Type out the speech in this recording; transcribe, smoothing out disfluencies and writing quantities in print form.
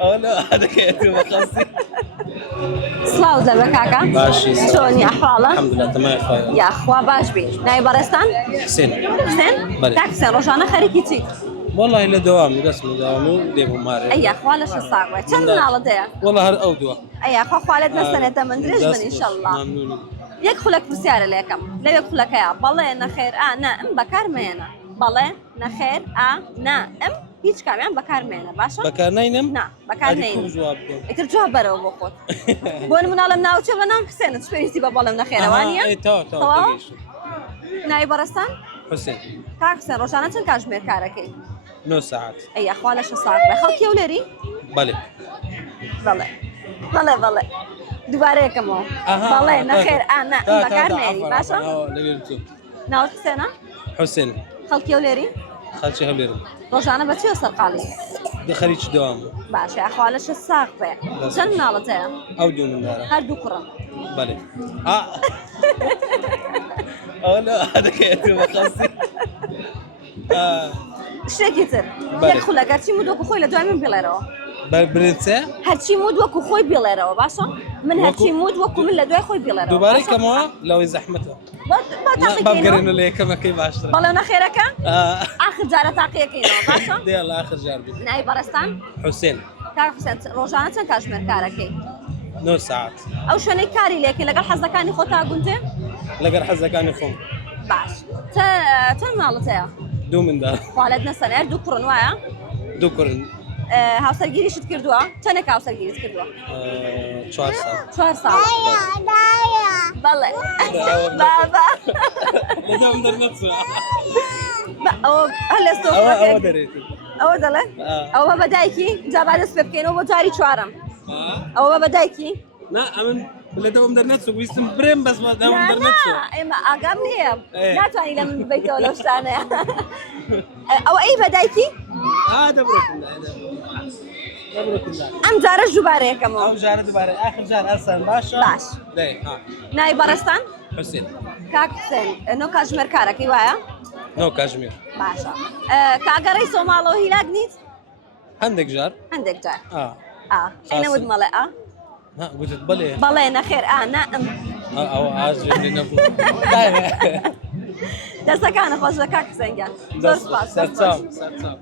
أو لا هذا كيف بخصي. سلااو دەبە کاکە باشی چۆنی ئەحواڵە الحمد لله تمام خويا. یاخوا باش بێت ناوی بەڕێستان حسين حسێن بەڵێ. کاک حسێن ڕۆژانە خەریکی چی والله إلا دوامي رسم دوامي ديبو ماري. ئەی یاخوا لەشە ساغڵێ چەند مناڵت هەیە والله هر أودوا. ئەی یاخوا خوالێت نەستەنێتە من درێژ بن ئینشەڵڵا ممنون. یەک خولەک پرسیارە لێ یەکەم لە یەک خولەکەیە بەڵێ نەخێر نا ئەم بەکارمێنە بەڵێ نەخێر نا ئەم هیچ کامیان بەکارمێنە باشە بكار نينم. نا بەکار هذه نین كل جواب ده. ئیتر جواب بەرەوە بۆ خۆت بۆ نموناڵم ناوچێ بە نام حسێنت پێویستی بە بەڵێم نەخێرەوانیە إيه تو تەواو؟ تجيش. ناوی بەڕێستان حسين کاک حسێن ڕۆژانە چەند کاتژمێر کارەکەی 9 ساعات. ئەی یاخوا لەشە ساغڵێ خەڵکی ئەو لێری بله. بەڵێ بەڵێ دووبارە یەکەمەوە بەڵێ نەخێر نا ئەم بەکارمێنی باشە ناوت حسێنە حسين خەڵکی ئەو لێری خالتي هولير. ڕۆژانە بەچێ سەرقاڵی دخلي دوام. باشە یاخوا لەشە ساغ بێ چەند مناڵت هەیە أودو من دارا. هەردوو کوڕن بله. أو لا هذا كيف بخصي. شتێکی تر بەڵێ. یەک خولەک هەرچی مود وەکو خۆی لە دوای من بڵێرەوە برنسة. هەرچی مود وەکو خۆی بڵێرەوە باشە من هەرچی مود وەکو من لە دوای خۆی بڵێرەوە دوباره كمان لو زحمته. بقرن اللي كما كيف عشرة. بەڵێ نەخێرەکە آخر جارە تاقیەکەینەوە باشە دي الله آخر جاربي. ناوی بەڕێستان حسين کاک حسێن ڕۆژانە چەند کاتژمێر کارەکەی 9 ساعات. ئەو شوێنەی کاری لێکی لەگەڵ حەزەکانی خۆ تا گونجێ لقر حزة كان يخون. باش چەند ماڵت هەیە دو من دار. خوالت نەسەن هەردوو کوڕن وایە دو كورن. هاوسەرگیریشت کردووە چەندێک هاوسەرگیریت کردووە 4 ساعات. 4 ساڵ بەڵێ بابا لدام در نفسه. ئەوە هەر لێستۆ أو دريتي. ئەوە دەڵێ ئەوە بەدایکی جا با دەست پێ بکەینەوە بۆ جاری چوارم ئەوە بەدایکی لا أمن لدام در نفسه ويستم بريم بس ما دام در نفسه. ئێمە ئاگام نییە ناتوانانی لە من ببیتەوە لەو شتانەیە ئەوە ئەی بەدایکی هذا بروكن هذا. بروكن ده. ئەم جارە ژوبارەیەکەمەوە أو جار دوباره آخر جار أرسل باشا. باش. ده ناوی بەڕێستان حسين. کاک حسێن نۆ کاتژمێر کارەکەی وایە نو كاشمير. باشە کاگەڕی سۆماڵەوە هیلاک نیت عندك جار؟ هەندێک جار خلاص. نەوت مەڵێ ها قلت بلي. بەڵێ نەخێر نا ئەم أو عاجل لنبو. دەستەکانە خۆش بە کاک حسێن گیان زۆر سپاس سلام.